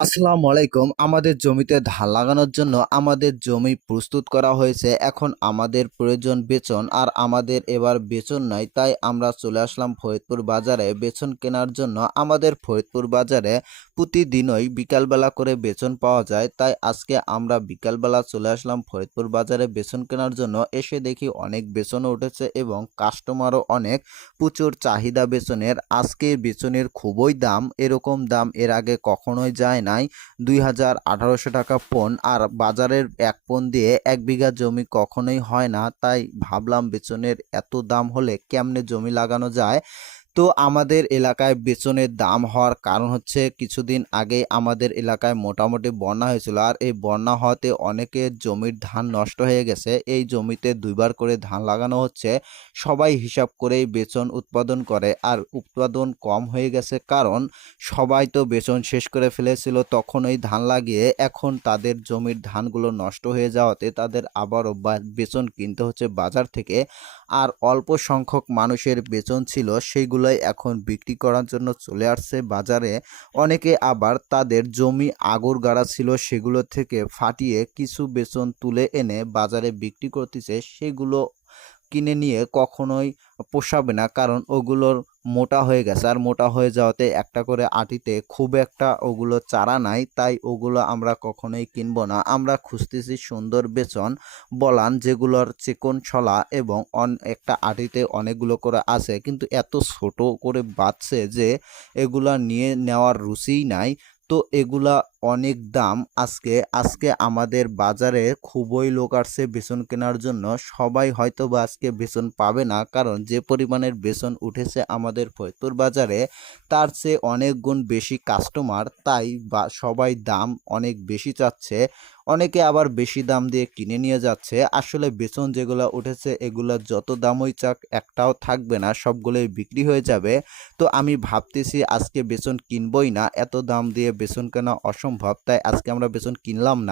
আসসালামু আলাইকুম। আমাদের জমিতে ধান লাগানোর জন্য আমাদের জমি প্রস্তুত করা হয়েছে। এখন আমাদের প্রয়োজন বেচন, আর আমাদের এবার বেচন নাই। তাই আমরা চলে আসলাম ফরিদপুর বাজারে বেচন কেনার জন্য। আমাদের ফরিদপুর বাজারে প্রতিদিনই বিকালবেলা করে বেচন পাওয়া যায়। তাই আজকে আমরা বিকালবেলা চলে আসলাম ফরিদপুর বাজারে বেচন কেনার জন্য। এসে দেখি অনেক বেচনও উঠেছে এবং কাস্টমারও অনেক, প্রচুর চাহিদা বেচনের। আজকে বেচনের খুবই দাম, এরকম দাম এর আগে কখনোই যায় নাই। ২,১৮০০ টাকা পণ, আর বাজারের ১ পণ দিয়ে ১ বিঘা জমি কখনোই হয় না। তাই ভাবলাম বেচনের এত দাম হলে কেমনে জমি লাগানো যায়। তো আমাদের এলাকায় বেচনের দাম হওয়ার কারণ হচ্ছে কিছুদিন আগে আমাদের এলাকায় মোটামুটি বন্যা হয়েছিল, আর এই বন্যা হওয়াতে অনেকের জমির ধান নষ্ট হয়ে গেছে। এই জমিতে দুইবার করে ধান লাগানো হচ্ছে। সবাই হিসাব করেই বেচন উৎপাদন করে, আর উৎপাদন কম হয়ে গেছে কারণ সবাই তো বেচন শেষ করে ফেলেছিল তখনই ধান লাগিয়ে। এখন তাদের জমির ধানগুলো নষ্ট হয়ে যাওয়াতে তাদের আবারও বেচন কিনতে হচ্ছে বাজার থেকে। আর অল্প সংখ্যক মানুষের বেচন ছিল, সেইগুলোই এখন বিক্রি করার জন্য চলে আসছে বাজারে। অনেকে আবার তাদের জমি আগর গাড়া ছিল, সেগুলো থেকে ফাটিয়ে কিছু বেচন তুলে এনে বাজারে বিক্রি করতেছে। সেগুলো কিনে নিয়ে কখনোই পোষাবে না, কারণ ওগুলোর মোটা হয়ে গেছে, আর মোটা হয়ে যাওয়াতে একটা করে আটিতে খুব একটা ওগুলো চারা নাই। তাই ওগুলো আমরা কখনোই কিনবো না। আমরা খুঁজতেছি সুন্দর বেচন বলান যেগুলোর চিকন ছলা এবং একটা আটিতে অনেকগুলো করে আছে, কিন্তু এত ছোট করে বাঁচছে যে এগুলা নিয়ে নেওয়ার রুচিই নাই। তো এগুলা অনেক দাম। আজকে আজকে আমাদের বাজারে খুবই লোক আসছে বেসন কেনার জন্য। সবাই হয়তো বা আজকে বেসন পাবে না, কারণ যে পরিমাণের বেসন উঠেছে আমাদের ফরিদপুর বাজারে তার চেয়ে অনেক গুণ বেশি কাস্টমার। তাই বা সবাই দাম অনেক বেশি চাচ্ছে। অনেকে আবার বেশি দাম দিয়ে কিনে নিয়ে যাচ্ছে। আসলে বেসন যেগুলো উঠেছে এগুলো যত দামই চাক একটাও থাকবে না, সবগুলোই বিক্রি হয়ে যাবে। তো আমি ভাবতেছি আজকে বেসন কিনবই না, এত দাম দিয়ে বেসন কেনা অসম্ভব। তাই আজকে আমরা বেসন কিনলাম না।